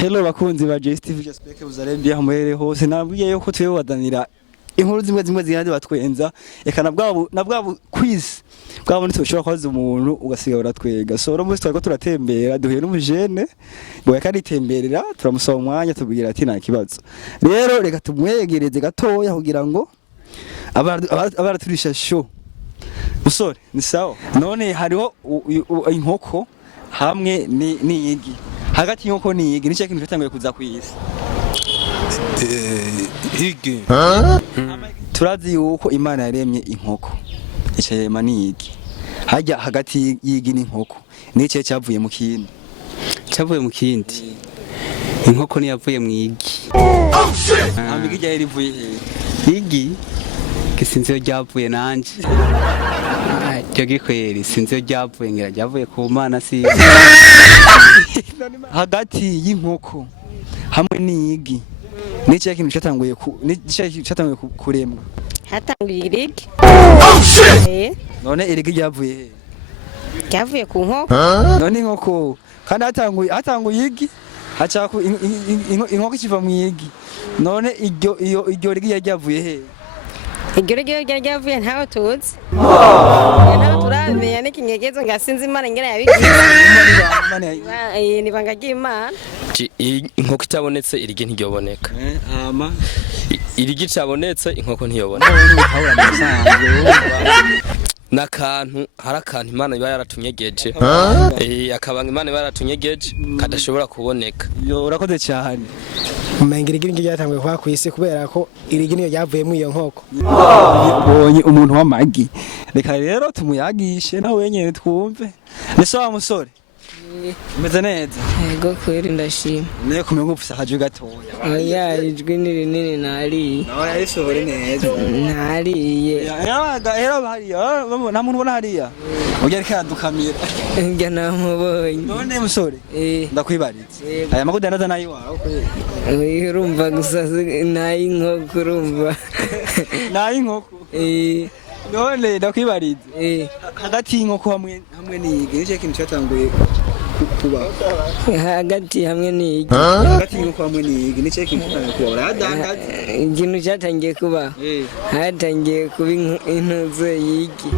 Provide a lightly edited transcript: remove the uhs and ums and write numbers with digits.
Hello bakunzi ba JSTV Jaspeke uzarembye hamwere hose nabwiye yuko tuye wadanira inkuru zimwe zihandi batwenza eka nabwabo quiz bwabo nitwe kwaza umuntu ugasiga uratwega so ro musi twako turatembera duhuye n'umujene ngo yakaritemberera turamusaba umwanya tubwira ati nta kibazo rero reka tumwegereze gatoya kugira ngo abaraturisha show musore ni sawa none hariho inkoko hamwe n'iyigi hagati y'inkoko n'iyigi ni cyo kintu cyatanguye kuza kwisi igi turazi yuko Imana yaremye inkoko icayema n'iyigi hajya hagati y'igi n'inkoko nice cyavuye mu kindi inkoko ni yavuye mu igi ambigi rya rivuye igi kisinze ryavuye nanje cyo gikweri sinze ryavuye ngira ryavuye ku Mana si hagati y'inkoko hamwe n'iyigi nice kintu cyatanguye kuremwa hatanguye irigi none irigi ryavuye ku nkoko none inkoko kandi hatanguye igi hacaku inkoko kiva mu igi none iryo rigi ryavuye he iryo rigi ryavuye ntaho tuzi ntaho turamenya n'ikinyegezo ngasinze Imana ngera yabigize ni banga ry'Imana inkoko itabonetse irigi ntiryoboneka irigi cyabonetse inkoko ntiyoboneka nakantu harakantu Imana iba yaratunyegeje akabanga Imana iba yaratunyegeje kadashobora kuboneka yo urakoze cyane umenga irigi ryatanguye kwa kwisi kubera ko irigi niyo ryavuye mu iyo nkoko bonye umuntu w'amagi reka rero tumuyagishe nawe wenyene twumve nese wa musore umeze neza yego kweri ndashima niyo kumenya ufise akaje gatoya oya ijwi ni rinini nari nawe yarisore neza nariye hera hariya nta muntu ubona hariya ujya ariko yadukamira njya namubonye none musore ndakwibaritse aya makuda ndaza nayi wawe urumva gusa nayi inkoko urumva nayi inkoko none ndakwibaritse hagati y'inkoko hamwe n'iyigi nicyo kintu cyatanguye kuba hagati hamwe n'iyigi hagati y'inkoko hamwe n'iyigi nicyo kintu cyatanguye kuba uradandaza ikintu cyatangiye kuba hatangiye kuba intuzo y'igi